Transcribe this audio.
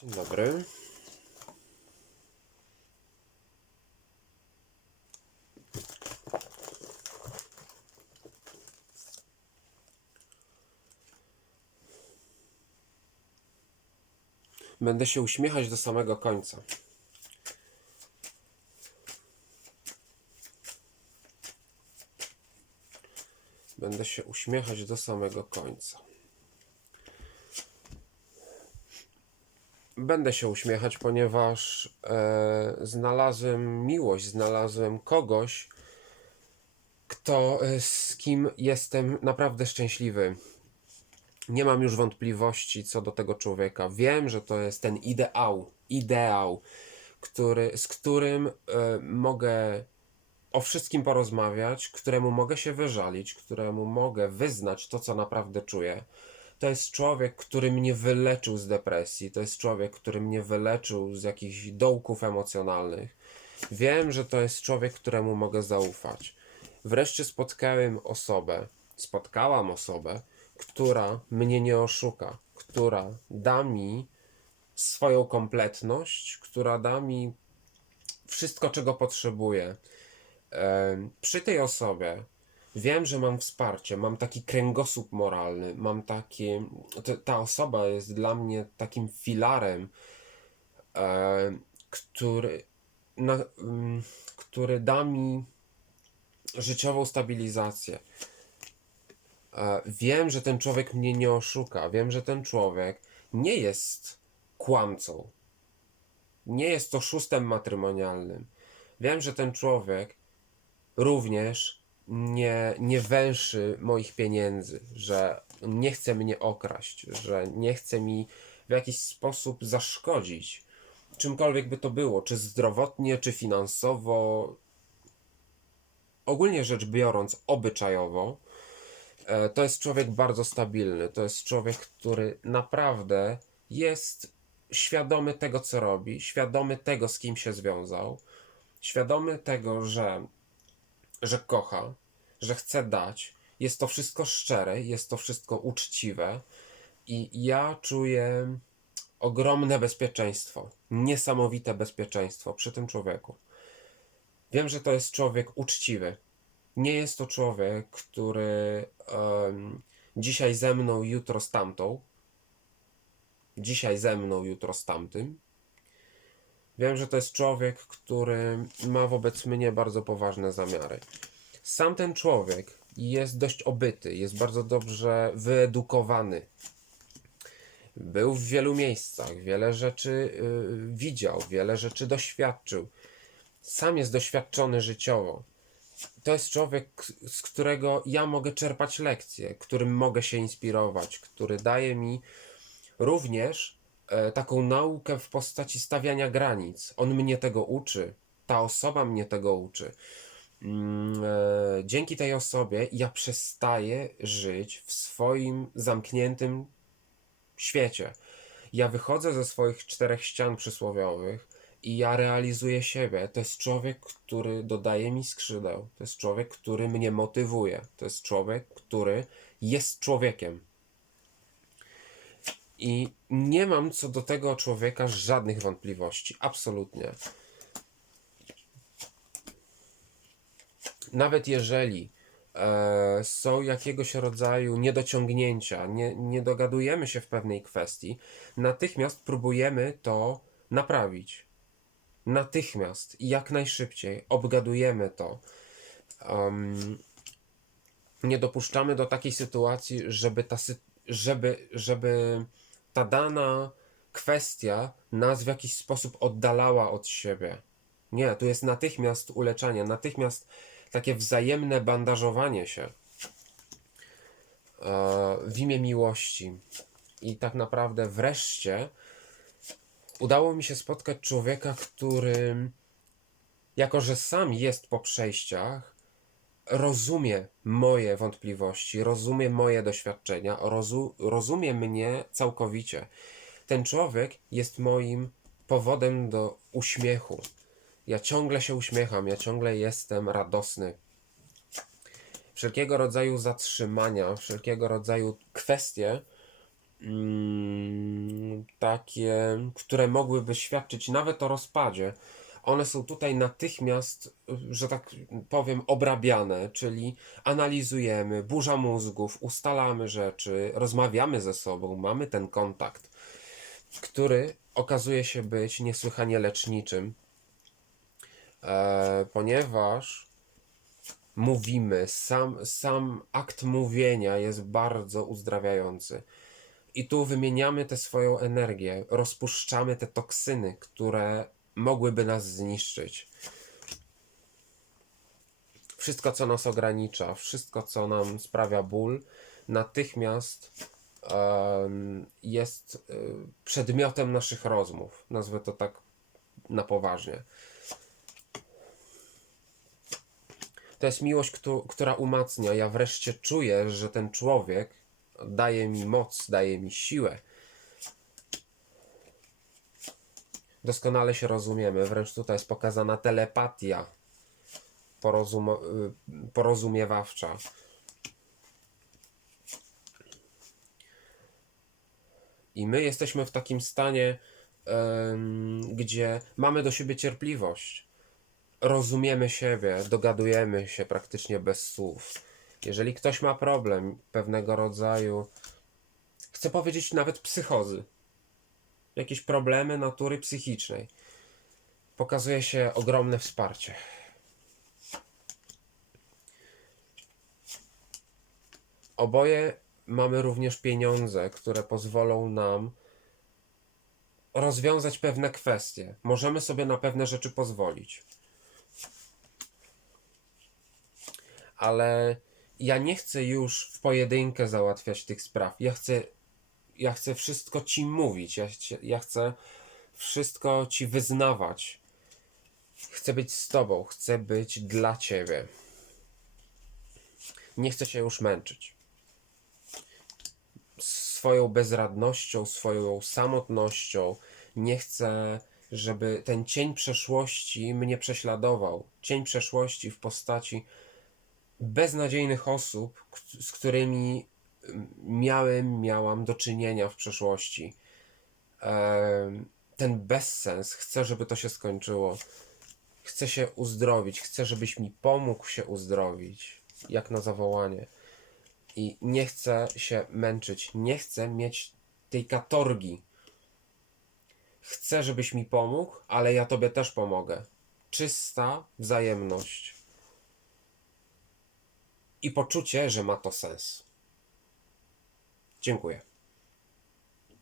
Dzień dobry. Będę się uśmiechać do samego końca. Będę się uśmiechać do samego końca. Będę się uśmiechać, ponieważ e, znalazłem miłość, znalazłem kogoś, kto, e, z kim jestem naprawdę szczęśliwy. Nie mam już wątpliwości co do tego człowieka. Wiem, że to jest ten ideał, ideał, który, z którym e, mogę o wszystkim porozmawiać, któremu mogę się wyżalić, któremu mogę wyznać to, co naprawdę czuję. To jest człowiek, który mnie wyleczył z depresji, to jest człowiek, który mnie wyleczył z jakichś dołków emocjonalnych. Wiem, że to jest człowiek, któremu mogę zaufać. Wreszcie spotkałem osobę, spotkałam osobę, która mnie nie oszuka, która da mi swoją kompletność, która da mi wszystko, czego potrzebuję. Przy tej osobie wiem, że mam wsparcie, mam taki kręgosłup moralny, mam takie. Ta osoba jest dla mnie takim filarem, e, który, na, mm, który da mi życiową stabilizację. E, Wiem, że ten człowiek mnie nie oszuka. Wiem, że ten człowiek nie jest kłamcą. Nie jest oszustem matrymonialnym. Wiem, że ten człowiek również nie, nie węszy moich pieniędzy, że nie chce mnie okraść, że nie chce mi w jakiś sposób zaszkodzić. Czymkolwiek by to było, czy zdrowotnie, czy finansowo, ogólnie rzecz biorąc, obyczajowo. E, To jest człowiek bardzo stabilny. To jest człowiek, który naprawdę jest świadomy tego, co robi, świadomy tego, z kim się związał, świadomy tego, że, że kocha, że chce dać. Jest to wszystko szczere, jest to wszystko uczciwe i ja czuję ogromne bezpieczeństwo, niesamowite bezpieczeństwo przy tym człowieku. Wiem, że to jest człowiek uczciwy. Nie jest to człowiek, który em, dzisiaj ze mną, jutro z tamtą. Dzisiaj ze mną, jutro z tamtym. Wiem, że to jest człowiek, który ma wobec mnie bardzo poważne zamiary. Sam ten człowiek jest dość obyty, jest bardzo dobrze wyedukowany. Był w wielu miejscach, wiele rzeczy y, widział, wiele rzeczy doświadczył. Sam jest doświadczony życiowo to jest człowiek, z którego ja mogę czerpać lekcje, którym mogę się inspirować, który daje mi również e, taką naukę w postaci stawiania granic. On mnie tego uczy, ta osoba mnie tego uczy. Mm, e, dzięki tej osobie ja przestaję żyć w swoim zamkniętym świecie. Ja wychodzę ze swoich czterech ścian przysłowiowych i ja realizuję siebie. To jest człowiek, który dodaje mi skrzydeł. To jest człowiek, który mnie motywuje. To jest człowiek, który jest człowiekiem. I nie mam co do tego człowieka żadnych wątpliwości. Absolutnie. Nawet jeżeli e, są jakiegoś rodzaju niedociągnięcia, nie, nie dogadujemy się w pewnej kwestii, natychmiast próbujemy to naprawić. Natychmiast i jak najszybciej obgadujemy to. Em, nie dopuszczamy do takiej sytuacji, żeby ta, żeby, żeby ta dana kwestia nas w jakiś sposób oddalała od siebie. Nie, tu jest natychmiast uleczanie, natychmiast takie wzajemne bandażowanie się e, w imię miłości. I tak naprawdę wreszcie udało mi się spotkać człowieka, który, jako że sam jest po przejściach, rozumie moje wątpliwości, rozumie moje doświadczenia, rozu, rozumie mnie całkowicie. Ten człowiek jest moim powodem do uśmiechu. Ja ciągle się uśmiecham, ja ciągle jestem radosny. Wszelkiego rodzaju zatrzymania, wszelkiego rodzaju kwestie mm, takie, które mogłyby świadczyć nawet o rozpadzie, one są tutaj natychmiast, że tak powiem, obrabiane, czyli analizujemy, burza mózgów, ustalamy rzeczy, rozmawiamy ze sobą, mamy ten kontakt, który okazuje się być niesłychanie leczniczym, e, ponieważ mówimy, sam, sam akt mówienia jest bardzo uzdrawiający. I tu wymieniamy tę swoją energię, rozpuszczamy te toksyny, które mogłyby nas zniszczyć. Wszystko, co nas ogranicza, wszystko, co nam sprawia ból, natychmiast em, jest y, przedmiotem naszych rozmów. Nazwę to tak na poważnie. To jest miłość, któ- która umacnia. Ja wreszcie czuję, że ten człowiek daje mi moc, daje mi siłę. Doskonale się rozumiemy, wręcz tutaj jest pokazana telepatia porozum- y, porozumiewawcza. I my jesteśmy w takim stanie, em, gdzie mamy do siebie cierpliwość. Rozumiemy siebie, dogadujemy się praktycznie bez słów. Jeżeli ktoś ma problem pewnego rodzaju, chcę powiedzieć nawet psychozy, jakieś problemy natury psychicznej, pokazuje się ogromne wsparcie. Oboje mamy również pieniądze, które pozwolą nam rozwiązać pewne kwestie. Możemy sobie na pewne rzeczy pozwolić. Ale ja nie chcę już w pojedynkę załatwiać tych spraw. Ja chcę, ja chcę wszystko ci mówić. Ja, ja chcę wszystko ci wyznawać. Chcę być z tobą, chcę być dla ciebie. Nie chcę się już męczyć. Swoją bezradnością, swoją samotnością. Nie chcę, żeby ten cień przeszłości mnie prześladował. Cień przeszłości w postaci beznadziejnych osób, z którymi mm, miałem, miałam do czynienia w przeszłości. Ten bezsens, chcę, żeby to się skończyło. Chcę się uzdrowić, chcę, żebyś mi pomógł się uzdrowić, jak na zawołanie. I nie chcę się męczyć, nie chcę mieć tej katorgi. Chcę, żebyś mi pomógł, ale ja tobie też pomogę. Czysta wzajemność i poczucie, że ma to sens. Dziękuję.